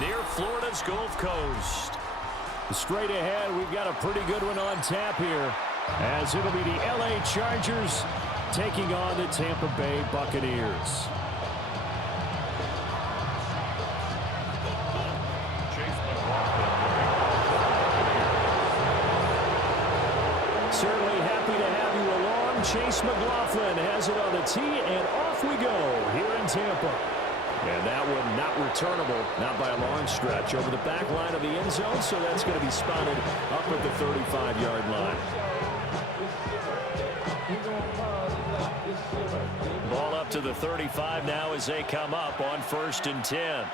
near Florida's Gulf Coast. Straight ahead, we've got a pretty good one on tap here, as it'll be the L.A. Chargers taking on the Tampa Bay Buccaneers. Certainly happy to have you along. Chase McLaughlin has it on the tee, and off we go here in Tampa. And that one not returnable, not by a long stretch, over the back line of the end zone, so that's going to be spotted up at the 35-yard line. Ball up to the 35 now as they come up on 1st and 10.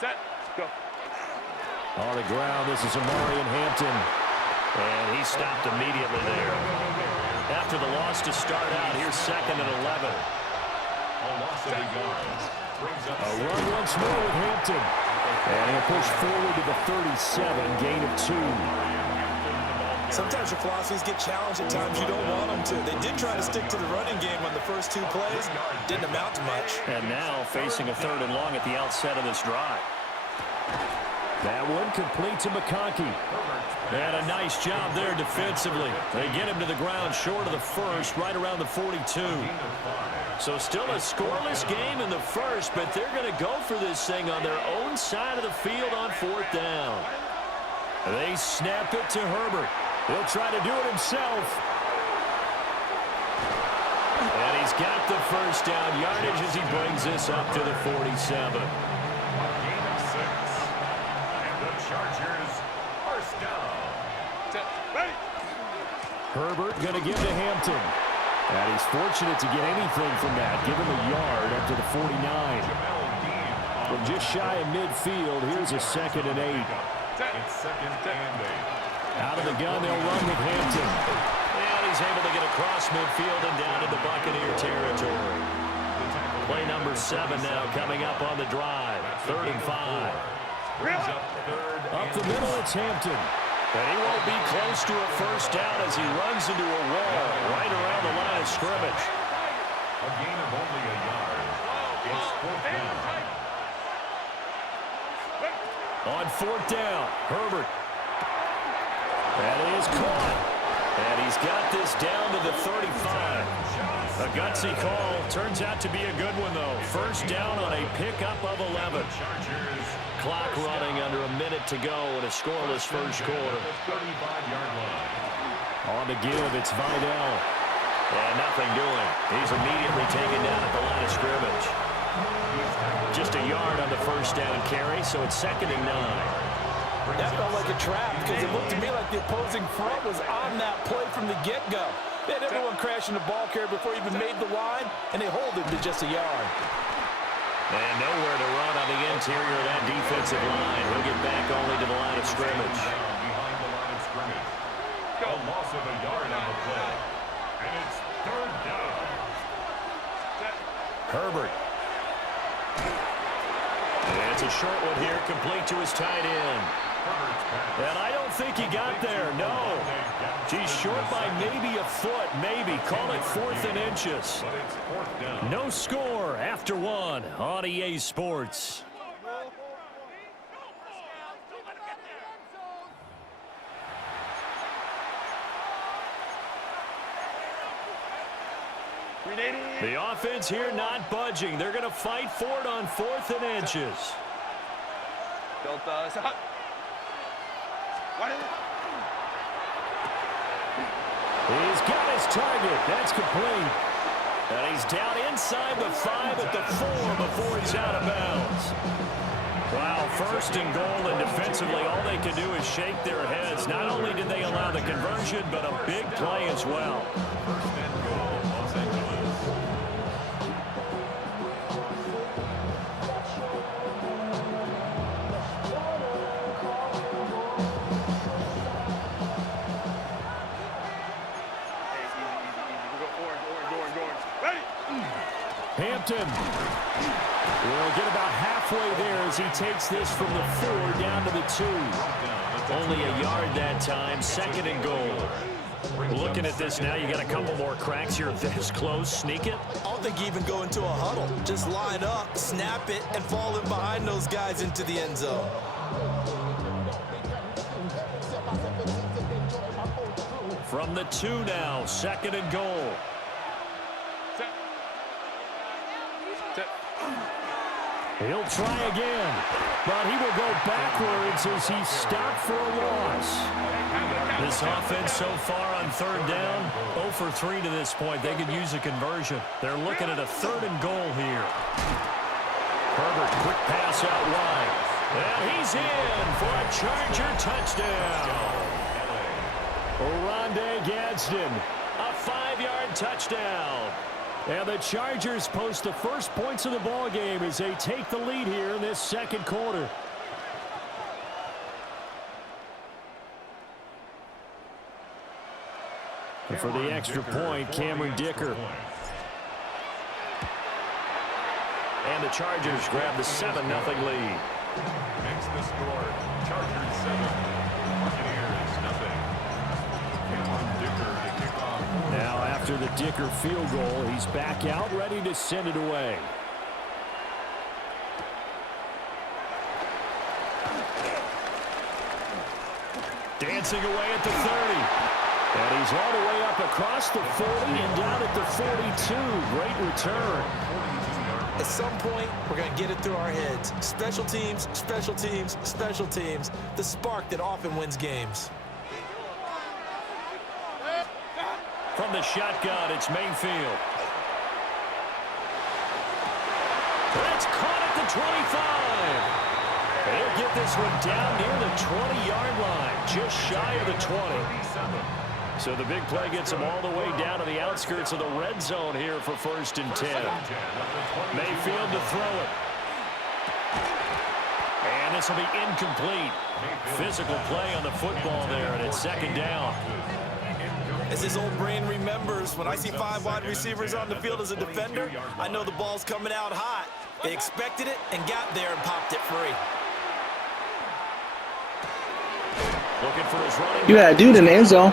Set, go. On the ground, this is Amari Hampton. And he stopped immediately there. After the loss to start out, here's 2nd and 11. A run once more with Hampton. And he'll push forward to the 37, gain of 2. Sometimes your philosophies get challenged at times you don't want them to. They did try to stick to the running game on the first 2 plays. Didn't amount to much. And now facing a 3rd and long at the outset of this drive. That one complete to McConkey. And a nice job there defensively. They get him to the ground short of the first, right around the 42. So still a scoreless game in the first, but they're going to go for this thing on their own side of the field on 4th down. They snap it to Herbert. He'll try to do it himself. And he's got the first down yardage as he brings this up to the 47. Chargers, first down. Ready. Herbert going to give to Hampton. And he's fortunate to get anything from that. Give him a yard up to the 49. From just shy of midfield, here's a 2nd and 8. It's 2nd and 8. Out of the gun, they'll run with Hampton. And he's able to get across midfield and down into Buccaneer territory. Play number 7 now coming up on the drive. 3rd and 5. Up the middle, it's Hampton. And he won't be close to a first down as he runs into a wall right around the line of scrimmage. A gain of only a yard. It's 4th down. On 4th down, Herbert. That is caught. And he's got this down to the 35. A gutsy call. Turns out to be a good one, though. First down on a pickup of 11. Clock running under a minute to go in a scoreless first quarter. On the give, it's Vidal. And nothing doing. He's immediately taken down at the line of scrimmage. Just a yard on the first down carry, so it's 2nd and 9. That felt like a trap because it looked to me like the opposing front was on that play from the get-go. They had everyone crashing the ball carrier before he even made the line, and they hold him to just a yard. And nowhere to run on the interior of that defensive line. He'll get back only to the line of scrimmage. Behind the line of scrimmage. A loss of a yard on the play. And it's 3rd down. Herbert. And it's a short one here, complete to his tight end. And I don't think he got there, no. He's short by maybe a foot, maybe. Call it 4th and inches. But it's 4th down. No score after 1 on EA Sports. The offense here not budging. They're going to fight for it on 4th and inches. He's got his target. That's complete. And he's down inside the 5 at the 4 before he's out of bounds. Wow, 1st and goal, and defensively all they can do is shake their heads. Not only did they allow the conversion, but a big play as well. Hampton will get about halfway there as he takes this from the 4 down to the 2. Only a yard that time, 2nd and goal. Looking at this now, you got a couple more cracks here this close. Sneak it. I don't think you even go into a huddle. Just line up, snap it, and fall in behind those guys into the end zone. From the 2 now, 2nd and goal. He'll try again, but he will go backwards as he's stopped for a loss. This offense so far on 3rd down, 0 for 3 to this point. They could use a conversion. They're looking at a 3rd and goal here. Herbert, quick pass out wide. And he's in for a Charger touchdown. Oronde Gadsden, a 5-yard touchdown. And the Chargers post the first points of the ball game as they take the lead here in this 2nd quarter. And for the extra point, Cameron Dicker. And the Chargers grab the 7-0 lead. Makes the score. Chargers 7. Buccaneers 0. Cameron Dicker to kick off. Now after the Dicker field goal, he's back out ready to send it away. Dancing away at the 30. And he's all the way up across the 40 and down at the 42. Great return. At some point, we're going to get it through our heads. Special teams, special teams, special teams. The spark that often wins games. From the shotgun, it's Mayfield. It's caught at the 25. He'll get this one down near the 20-yard line, just shy of the 20. So the big play gets him all the way down to the outskirts of the red zone here for 1st and 10. Mayfield to throw it. And this will be incomplete. Physical play on the football there, and it's 2nd down. As his old brain remembers, when I see 5 wide receivers on the field as a defender, I know the ball's coming out hot. They expected it and got there and popped it free. Looking for his running. You had a dude in the end zone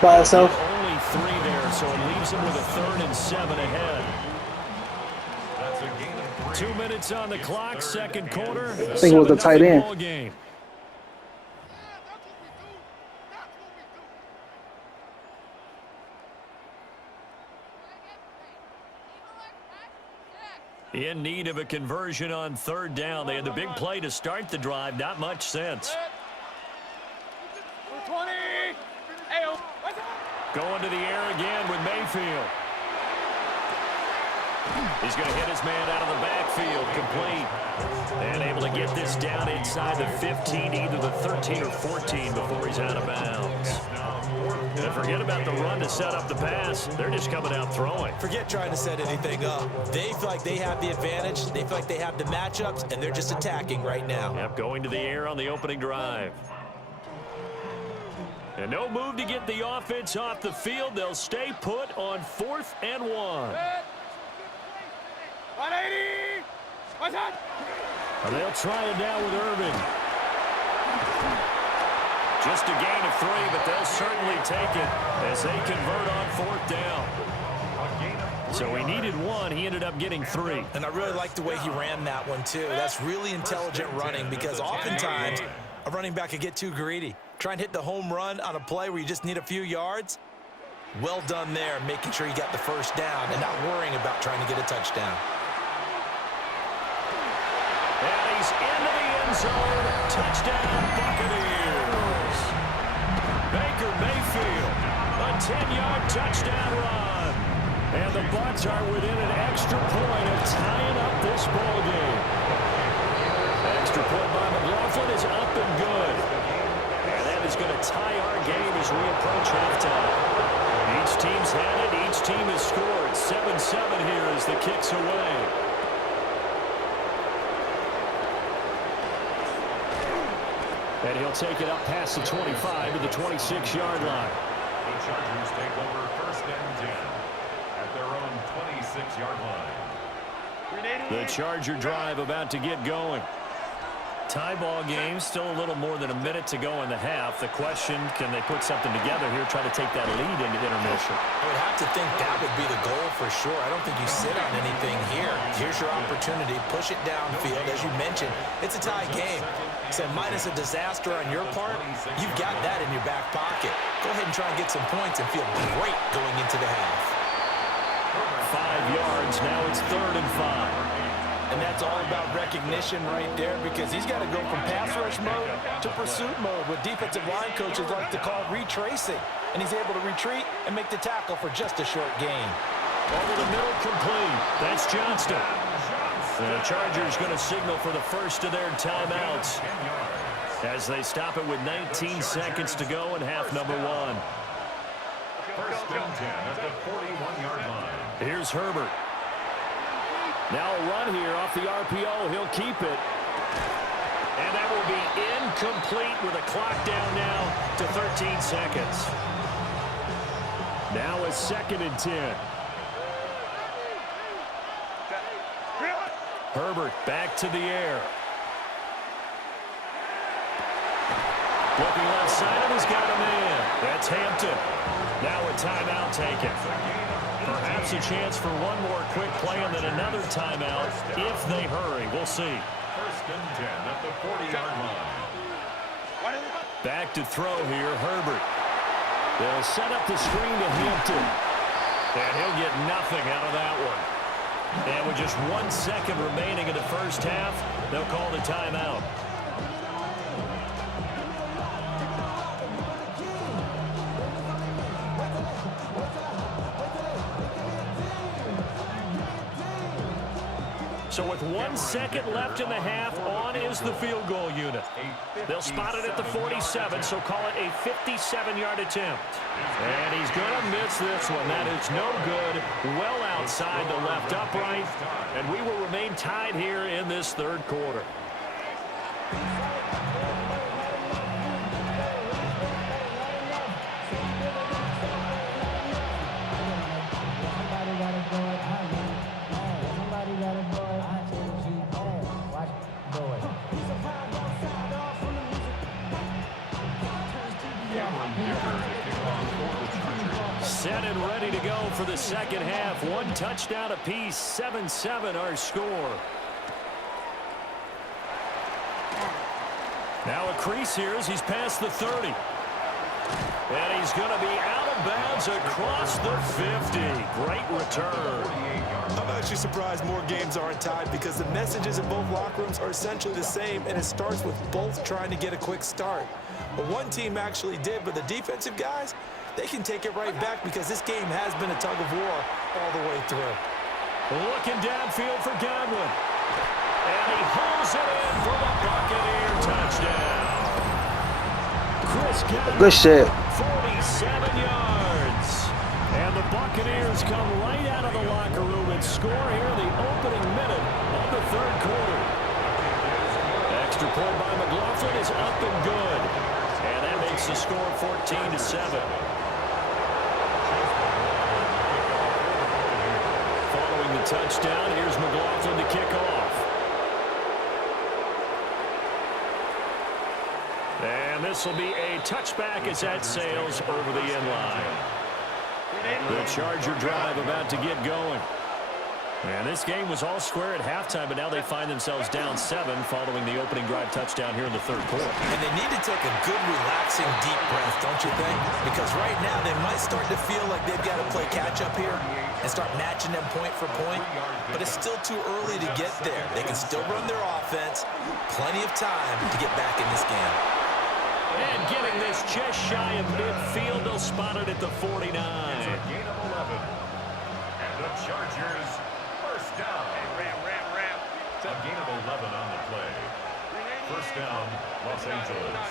by himself. Only 3 there, so it leaves him with a 3rd and 7 ahead. 2 minutes on the clock, 2nd quarter. I think it was the tight end. Ball game. In need of a conversion on 3rd down. They had the big play to start the drive. Not much sense. Going to the air again with Mayfield. He's going to hit his man out of the backfield, complete. And able to get this down inside the 15, either the 13 or 14 before he's out of bounds. And forget about the run to set up the pass. They're just coming out throwing. Forget trying to set anything up. They feel like they have the advantage. They feel like they have the matchups, and they're just attacking right now. Yep, going to the air on the opening drive. And no move to get the offense off the field. They'll stay put on 4th and 1. 180! What's that? And they'll try it now with Irvin. Just a gain of 3, but they'll certainly take it as they convert on 4th down. So he needed 1. He ended up getting 3. And I really like the way he ran that one, too. That's really intelligent running because oftentimes a running back can get too greedy. Try and hit the home run on a play where you just need a few yards. Well done there, making sure you got the 1st down and not worrying about trying to get a touchdown. And he's into the end zone. Touchdown, Buccaneers. Baker Mayfield, a 10-yard touchdown run. And the Bucs are within an extra point of tying up this ball game. Extra point by McLaughlin is up and good. And that is going to tie our game as we approach halftime. Each team's had it. Each team has scored. 7-7 here as the kick's away. And he'll take it up past the 25 to the 26-yard line. The Chargers take over 1st and 10 at their own 26-yard line. The Charger drive about to get going. Tie ball game, still a little more than a minute to go in the half. The question, can they put something together here, try to take that lead into intermission? I would have to think that would be the goal for sure. I don't think you sit on anything here. Here's your opportunity. Push it downfield. As you mentioned, it's a tie game. So minus a disaster on your part, you've got that in your back pocket. Go ahead and try and get some points and feel great going into the half. 5 yards. Now it's 3rd and 5. And that's all about recognition right there, because he's got to go from pass rush mode to pursuit mode, what defensive line coaches like to call retracing. And he's able to retreat and make the tackle for just a short gain. Over the middle, complete. That's Johnston. The Chargers going to signal for the first of their timeouts as they stop it with 19 seconds to go in half number 1. First and 10 at the 41-yard line. Here's Herbert. Now a run here off the RPO. He'll keep it. And that will be incomplete with a clock down now to 13 seconds. Now a 2nd and 10. Herbert back to the air. Looking left side, and he's got a man. That's Hampton. Now a timeout taken. Perhaps a chance for one more quick play and then another timeout if they hurry. We'll see. First and 10 at the 40-yard line. Back to throw here, Herbert. They'll set up the screen to Hampton. And he'll get nothing out of that one. And with just 1 second remaining in the first half, they'll call the timeout. So with 1 second left in the half, on is the field goal unit. They'll spot it at the 47, so call it a 57-yard attempt. And he's going to miss this one. That is no good. Well outside the left upright. And we will remain tied here in this 3rd quarter. Set and ready to go for the second half. 1 touchdown apiece, 7-7 our score. Now a crease here as he's past the 30. And he's going to be out of bounds across the 50. Great return. I'm actually surprised more games aren't tied, because the messages in both locker rooms are essentially the same, and it starts with both trying to get a quick start. But one team actually did, but the defensive guys, they can take it right back, because this game has been a tug of war all the way through. Looking downfield for Godwin. And he holds it in for the Buccaneer touchdown. Chris Godwin, Good shit. 47 yards. And the Buccaneers come right out of the locker room and score here the opening minute of the 3rd quarter. Extra point by McLaughlin is up and good. And that makes the score 14-7. Following the touchdown, here's McLaughlin to kick off. And this will be a touchback as that sails over the end line. The Charger drive about to get going. And this game was all square at halftime, but now they find themselves down 7 following the opening drive touchdown here in the 3rd quarter. And they need to take a good, relaxing, deep breath, don't you think? Because right now they might start to feel like they've got to play catch-up here and start matching them point for point. But it's still too early to get there. They can still run their offense. Plenty of time to get back in this game. And getting this just shy of midfield, they'll spot it at the 49. It's a gain of 11. And the Chargers first down. Ram. A gain of 11 on the play. First down, Los Angeles.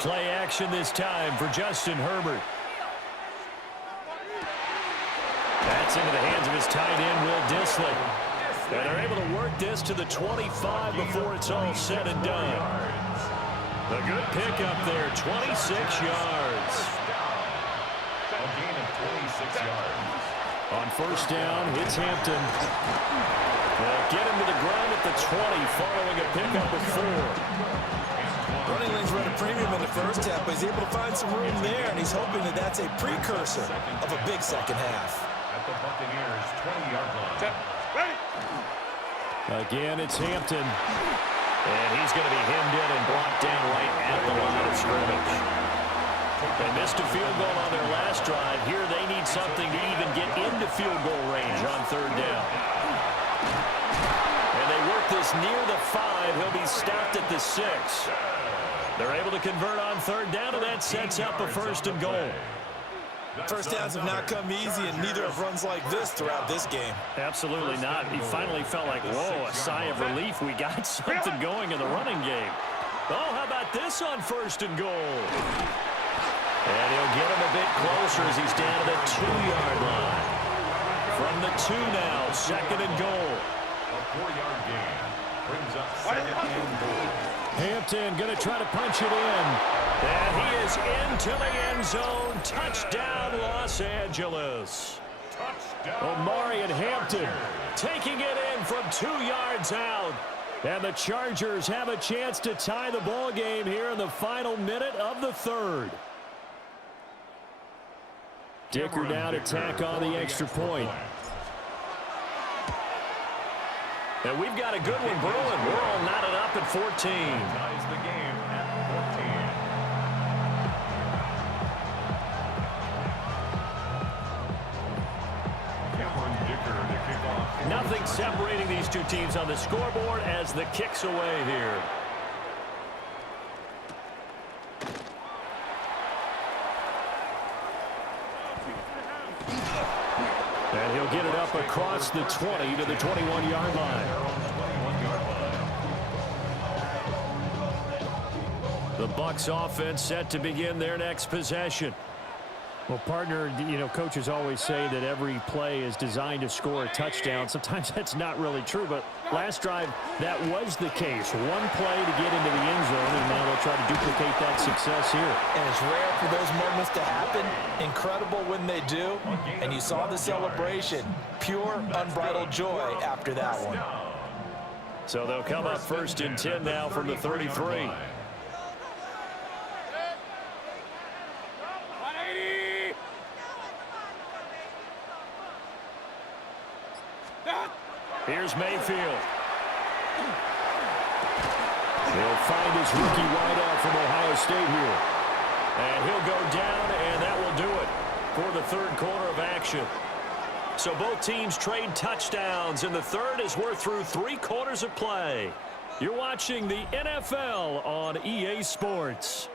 Play action this time for Justin Herbert. That's into the hands of his tight end, Will Dissly. And they're able to work this to the 25 before it's all said and done. A good pickup there, 26 yards. A gain of 26 yards. On first down, it's Hampton. They'll get him to the ground at the following a pickup of 4. Running lanes run a premium in the first half, but he's able to find some room there, and he's hoping that that's a precursor of a big second half. At the Buccaneers' 20-yard line. Ready. Again, it's Hampton. And he's going to be hemmed in and brought down right at the line of scrimmage. They missed a field goal on their last drive. Here they need something to even get into field goal range on 3rd down. And they work this near the 5. He'll be stopped at the 6. They're able to convert on 3rd down, and that sets up a 1st and goal. First downs have not come easy, and neither have runs like this throughout this game. Absolutely not. He finally felt like, whoa, a sigh of relief. We got something going in the running game. Oh, how about this on 1st and goal? And he'll get him a bit closer as he's down to the 2-yard line. From the 2 now, 2nd and goal. A 4-yard gain brings up 2nd and goal. Hampton going to try to punch it in. And he is into the end zone. Touchdown, Los Angeles. Touchdown. Omari and Hampton taking it in from 2 yards out. And the Chargers have a chance to tie the ball game here in the final minute of the 3rd. Dicker now to tack on the extra point. And we've got a good one brewing. We're all knotted up at 14. Ties the game at 14. Nothing separating these two teams on the scoreboard as the kick's away here. And he'll get it up across the 20 to the 21-yard line. The Bucs offense set to begin their next possession. Well, partner, you know, coaches always say that every play is designed to score a touchdown. Sometimes that's not really true, but last drive, that was the case. One play to get into the end zone, and now they'll try to duplicate that success here. And it's rare for those moments to happen. Incredible when they do. And you saw the celebration. Pure, unbridled joy after that one. So they'll come up 1st and 10 now from the 33. Here's Mayfield. He'll find his rookie wideout from Ohio State here. And he'll go down, and that will do it for the 3rd quarter of action. So both teams trade touchdowns, and the 3rd as we're through 3 quarters of play. You're watching the NFL on EA Sports.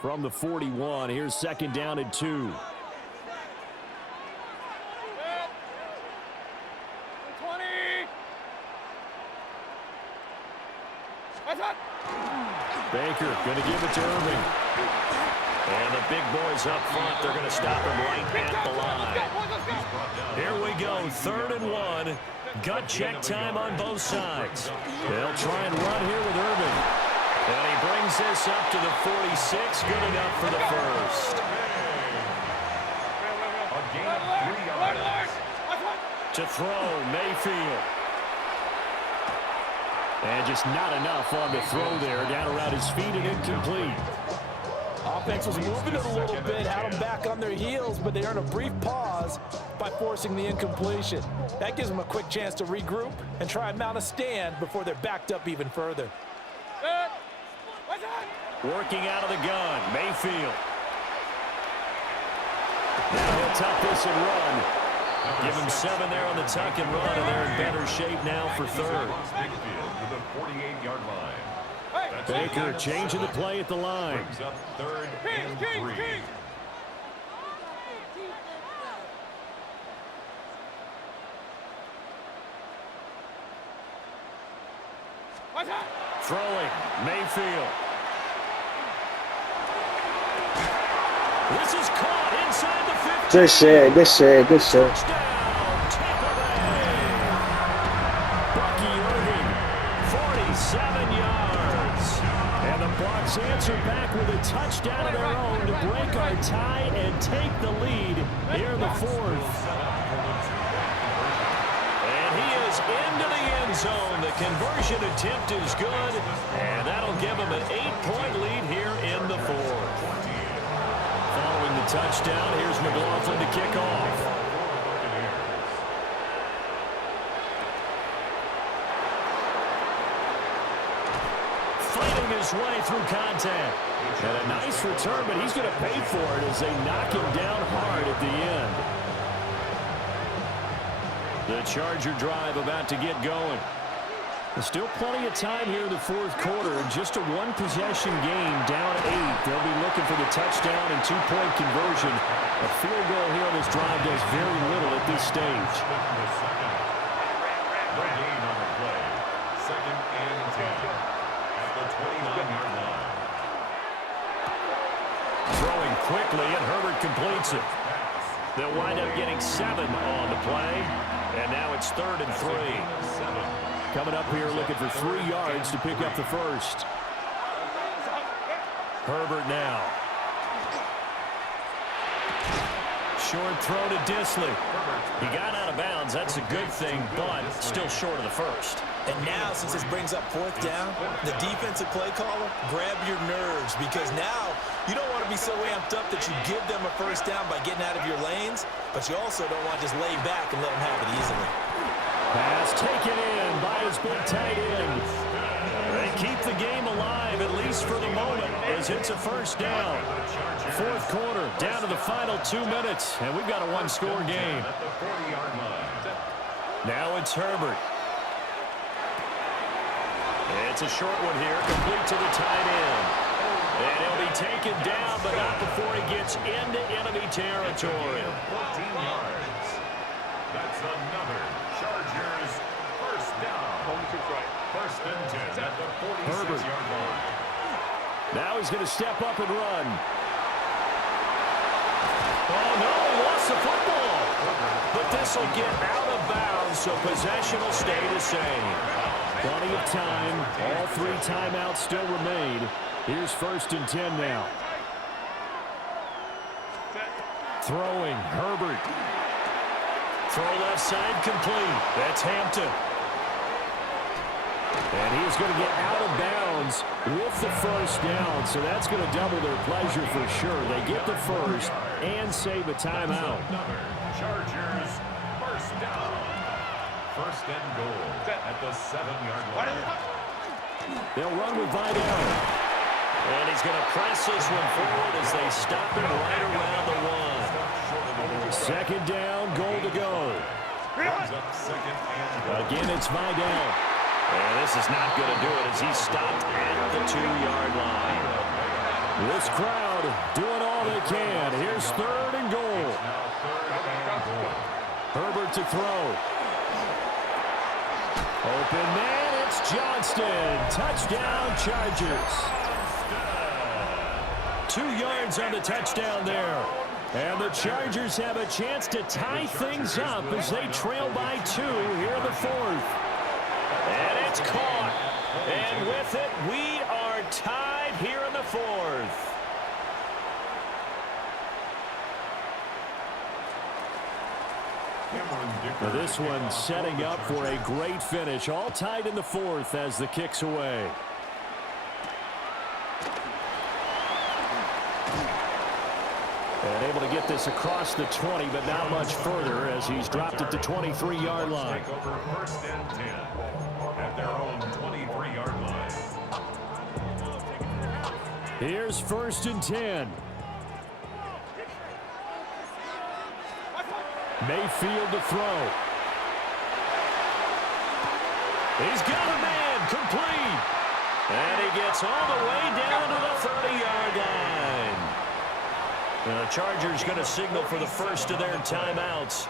From the 41, here's 2nd down and 2. Baker going to give it to Irving. And the big boys up front, they're going to stop him right at the line. Here we go, 3rd and 1. Gut check time on both sides. They'll try and run here with Irving. And he brings this up to the 46, good enough for the 1st. To throw, Mayfield. And just not enough on the throw there. Down around his feet and incomplete. Offense was moving it a little bit, had them back on their heels, but they earned a brief pause by forcing the incompletion. That gives them a quick chance to regroup and try and mount a stand before they're backed up even further. Working out of the gun, Mayfield. Now he'll tuck this and run. Give him 7 there on the tuck and run, and they're in better shape now for 3rd. Baker changing the play at the line. Brings up 3rd and 3. Throwing, Mayfield. This is caught inside the 15. Good shit, good shit, good shit. Touchdown, Tampa Bay. Bucky Irving, 47 yards. And the Bucs answer back with a touchdown of their own to break our tie and take the lead here in the fourth. And he is into the end zone. The conversion attempt is good, and that'll give him an 8-point lead here in the fourth. Following the touchdown, here's McLaughlin to kick off. Fighting his way through contact. And a nice return, but he's going to pay for it as they knock him down hard at the end. The Charger drive about to get going. There's still plenty of time here in the fourth quarter. Just a one-possession game, down 8. They'll be looking for the touchdown and two-point conversion. A field goal here on this drive does very little at this stage. No gain on the play. 2nd and 10 at the 29-yard line. Throwing quickly, and Herbert completes it. They'll wind up getting 7 on the play, and now it's 3rd and 3. Coming up here looking for 3 yards to pick up the first. Herbert now. Short throw to Disley. He got out of bounds. That's a good thing, but still short of the first. And now, since this brings up 4th down, the defensive play caller, grab your nerves, because now you don't want to be so amped up that you give them a first down by getting out of your lanes, but you also don't want to just lay back and let them have it easily. Pass taken in by his big tight end. They keep the game alive, at least for the moment, as it's a first down. Fourth quarter, down to the final 2 minutes, and we've got a one-score game. Now it's Herbert. It's a short one here, complete to the tight end. And he'll be taken down, but not before he gets into enemy territory. 14 yards. That's another Chargers first down. 1st and 10 at the 46-yard line. Now he's going to step up and run. Oh, no, he lost the football. But this will get out of bounds, so possession will stay the same. Plenty of time. All 3 timeouts still remain. Here's 1st and 10 now. Throwing, Herbert. Throw left side complete. That's Hampton. And he's going to get out of bounds with the first down, so that's going to double their pleasure for sure. They get the first and save a timeout. Chargers first down. 1st and goal at the 7-yard line. They'll run with Vidal. And he's going to press this one forward as they stop him right around the 1. 2nd down, goal to go. Again, it's Vidal. And this is not going to do it as he's stopped at the 2-yard line. This crowd doing all they can. Here's 3rd and goal. Herbert to throw. Open man, it's Johnston. Touchdown, Chargers. 2 yards on the touchdown there. And the Chargers have a chance to tie things up as they trail by 2 here in the fourth. And it's caught. And with it, we are tied here in the fourth. Now this one setting up for a great finish. All tied in the fourth as the kick's away. And able to get this across the 20, but not much further as he's dropped it to 23-yard line. Take over 1st and 10 at their own 23-yard line. Here's 1st and 10. Mayfield to throw. He's got a man, complete. And he gets all the way down to the 30-yard line. The Chargers going to signal for the first of their timeouts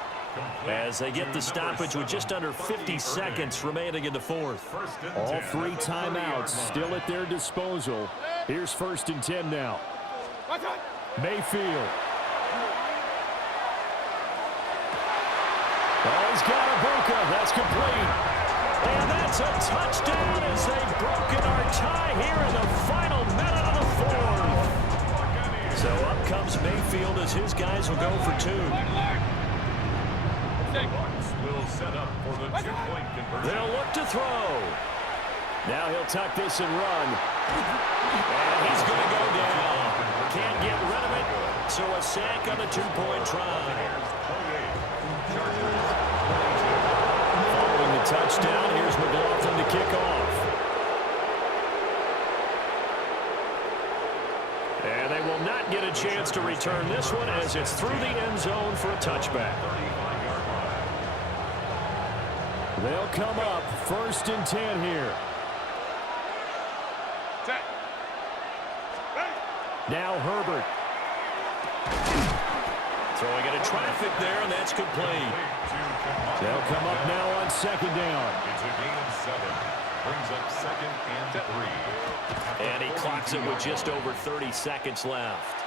as they get the stoppage with just under 50 seconds remaining in the fourth. All 3 timeouts still at their disposal. Here's 1st and 10 now. Mayfield. Oh, he's got Ibuka. That's complete. And that's a touchdown as they've broken our tie here in the final minute of the fourth. here comes Mayfield as his guys will go for two. Bucks will set up for the two-point conversion. They'll look to throw. Now he'll tuck this and run. And he's going to go down. Can't get rid of it. So a sack on the two-point try. Following the touchdown, here's McLaughlin to kick off. And they will not get a chance to return this one as it's through the end zone for a touchback. They'll come up 1st and 10 here. Now Herbert. Throwing into traffic there, and that's complete. They'll come up now on 2nd down. It's a gain of 7. Brings up 2nd and 3. And he clocks it with just over 30 seconds left.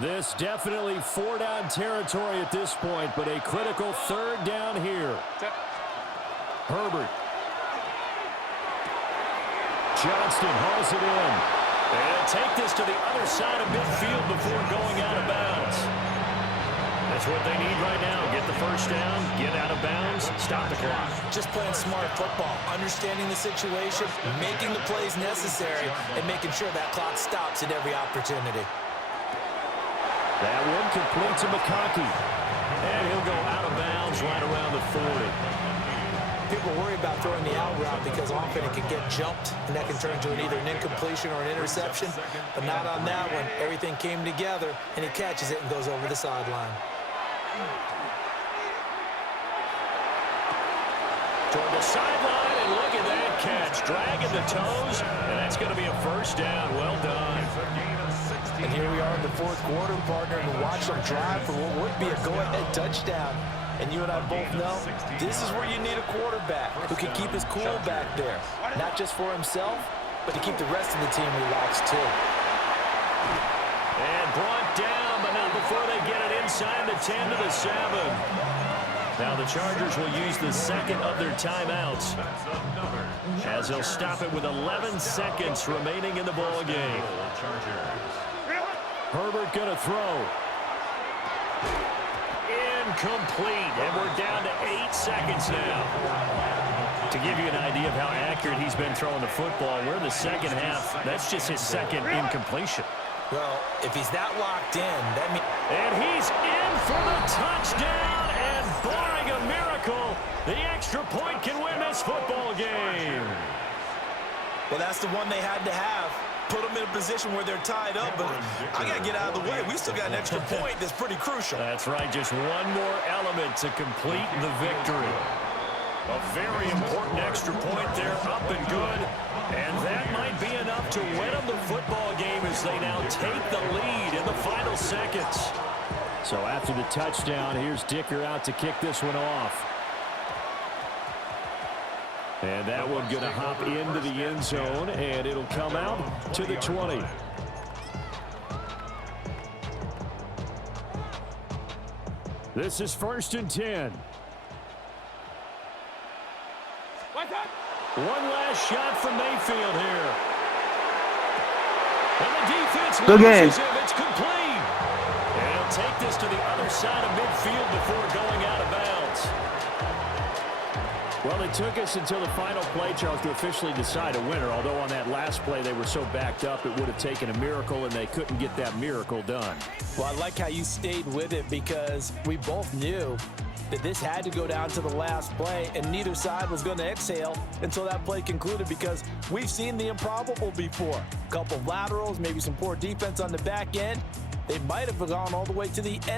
This definitely 4-down territory at this point, but a critical 3rd down here. Herbert. Johnston hauls it in. And take this to the other side of midfield before going out of bounds. That's what they need right now. Get the 1st down, get out of bounds, stop the clock. Just playing smart football, understanding the situation, making the plays necessary, and making sure that clock stops at every opportunity. That one complete to McConkey. And he'll go out of bounds right around the 40. People worry about throwing the out route because often it can get jumped, and that can turn into either an incompletion or an interception. But not on that one. Everything came together, and he catches it and goes over the sideline. Toward the sideline, and look at that catch. Dragging the toes, and that's going to be a 1st down. Well done. And here we are in the 4th quarter, partner, and watch them drive for what would be a go-ahead touchdown. And you and I both know this is where you need a quarterback who can keep his cool back there. Not just for himself, but to keep the rest of the team relaxed too. And brought down, but not before they get it inside the 10 to the 7. Now the Chargers will use the 2nd of their timeouts as they'll stop it with 11 seconds remaining in the ball game. Herbert going to throw. Incomplete, and we're down to 8 seconds now. To give you an idea of how accurate he's been throwing the football, we're in the 2nd half. That's just his 2nd incompletion. Well, if he's that locked in, that means... And he's in for the touchdown, and barring a miracle, the extra point can win this football game. Well, that's the one they had to have. Put them in a position where they're tied up, but I got to get out of the way. We still got an extra point that's pretty crucial. That's right, just one more element to complete the victory. A very important extra point there, up and good. And that might be enough to win them the football game as they now take the lead in the final seconds. So after the touchdown, here's Dicker out to kick this one off. And that one going to hop into the end zone, and it'll come out to the 20. This is 1st and 10. One last shot from Mayfield here. And the defense loses him. It's complete. And he'll take this to the other side of midfield before going out of bounds. Well, it took us until the final play, Charles, to officially decide a winner, although on that last play they were so backed up it would have taken a miracle, and they couldn't get that miracle done. Well, I like how you stayed with it because we both knew that this had to go down to the last play, and neither side was going to exhale until that play concluded because we've seen the improbable before. A couple of laterals, maybe some poor defense on the back end. They might have gone all the way to the end.